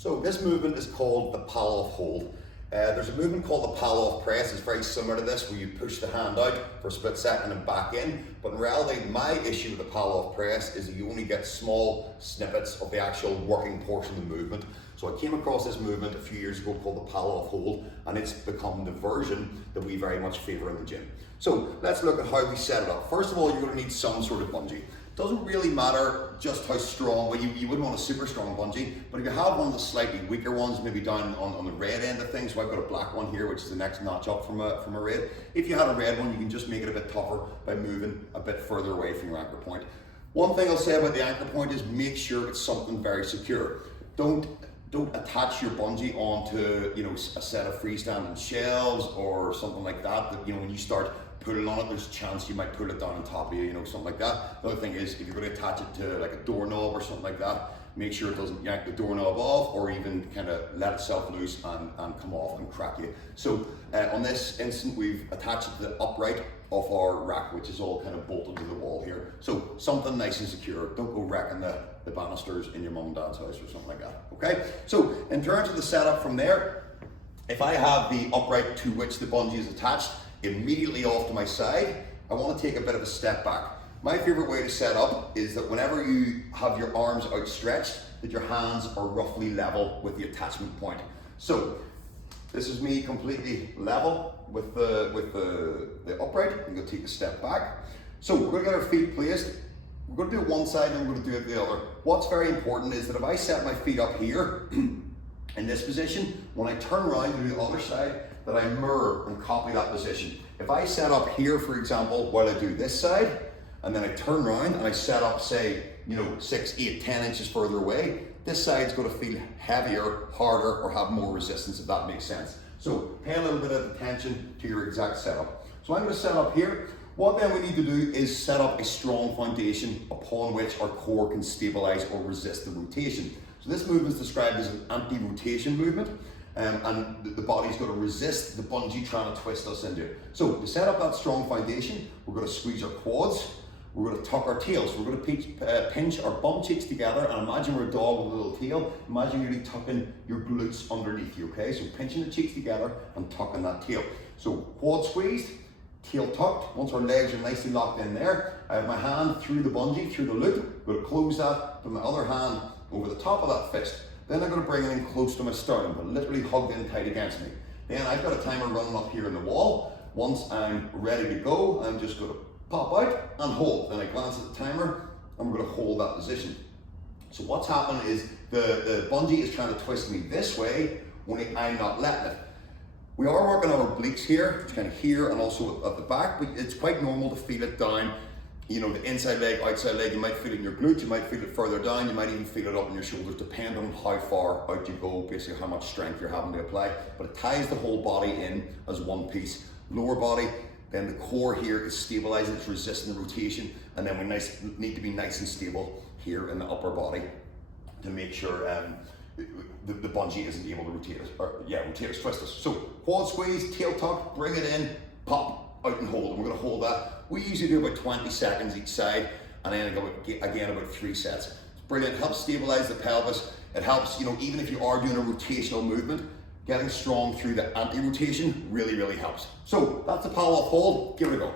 So this movement is called the Palof Hold. There's a movement called the Palof press. It's very similar to this, where you push the hand out for a split second and back in. But in reality, my issue with the Palof press is that you only get small snippets of the actual working portion of the movement. So I came across this movement a few years ago called the Palof Hold, and it's become the version that we very much favor in the gym. So let's look at how we set it up. First of all, you're going to need some sort of bungee. Doesn't really matter just how strong, well, you wouldn't want a super strong bungee, but if you have one of the slightly weaker ones, maybe down on the red end of things, so I've got a black one here, which is the next notch up from a red. If you had a red one, you can just make it a bit tougher by moving a bit further away from your anchor point. One thing I'll say about the anchor point is make sure it's something very secure. Don't attach your bungee onto, a set of freestanding shelves or something like that, when you start pulling on it, there's a chance you might pull it down on top of you, something like that. The other thing is, if you're going to attach it to like a doorknob or something like that, make sure it doesn't yank the doorknob off or even kind of let itself loose and come off and crack you. So on this instant, we've attached it to the upright of our rack, which is all kind of bolted to the wall here. So something nice and secure. Don't go wrecking the banisters in your mum and dad's house or something like that, okay? So in terms of the setup from there, if I have the upright to which the bungee is attached immediately off to my side, I want to take a bit of a step back. My favorite way to set up is that whenever you have your arms outstretched, that your hands are roughly level with the attachment point. So this is me completely level with the upright. I'm going to take a step back. So we're going to get our feet placed. We're going to do it one side and we're going to do it the other. What's very important is that if I set my feet up here in this position, when I turn around to the other side, that I mirror and copy that position. If I set up here, for example, while I do this side, and then I turn around and I set up, say, 6, 8, 10 inches further away, this side's going to feel heavier, harder, or have more resistance, if that makes sense. So pay a little bit of attention to your exact setup. So I'm going to set up here. What then we need to do is set up a strong foundation upon which our core can stabilize or resist the rotation. So this movement is described as an anti-rotation movement. And the body's going to resist the bungee trying to twist us into it. So to set up that strong foundation, we're going to squeeze our quads, we're going to tuck our tails. We're going to pinch our bum cheeks together, and imagine we're a dog with a little tail. Imagine you're really tucking your glutes underneath you, okay? So pinching the cheeks together and tucking that tail. So quad squeezed, tail tucked. Once our legs are nicely locked in there, I have my hand through the bungee, through the loop. I'm going to close that, put my other hand over the top of that fist. Then I'm going to bring it in close to my sternum, but literally hugged in tight against me. Then I've got a timer running up here in the wall. Once I'm ready to go, I'm just going to pop out and hold. Then I glance at the timer, and we're going to hold that position. So what's happened is the bungee is trying to twist me this way when I'm not letting it. We are working on our obliques here, it's kind of here and also at the back, but it's quite normal to feel it down. The inside leg, outside leg, you might feel it in your glute, you might feel it further down, you might even feel it up in your shoulders, depending on how far out you go, basically how much strength you're having to apply. But it ties the whole body in as one piece. Lower body, then the core here is stabilizing, it's resisting the rotation, and then we need to be nice and stable here in the upper body to make sure the bungee isn't able to rotate us, twist us. So quad squeeze, tail tuck, bring it in, pop, out and hold. And we're going to hold that. We usually do about 20 seconds each side, and then again about 3 sets. It's brilliant. It helps stabilize the pelvis. It helps, even if you are doing a rotational movement, getting strong through the anti-rotation really, really helps. So that's the Palof Hold. Give it a go.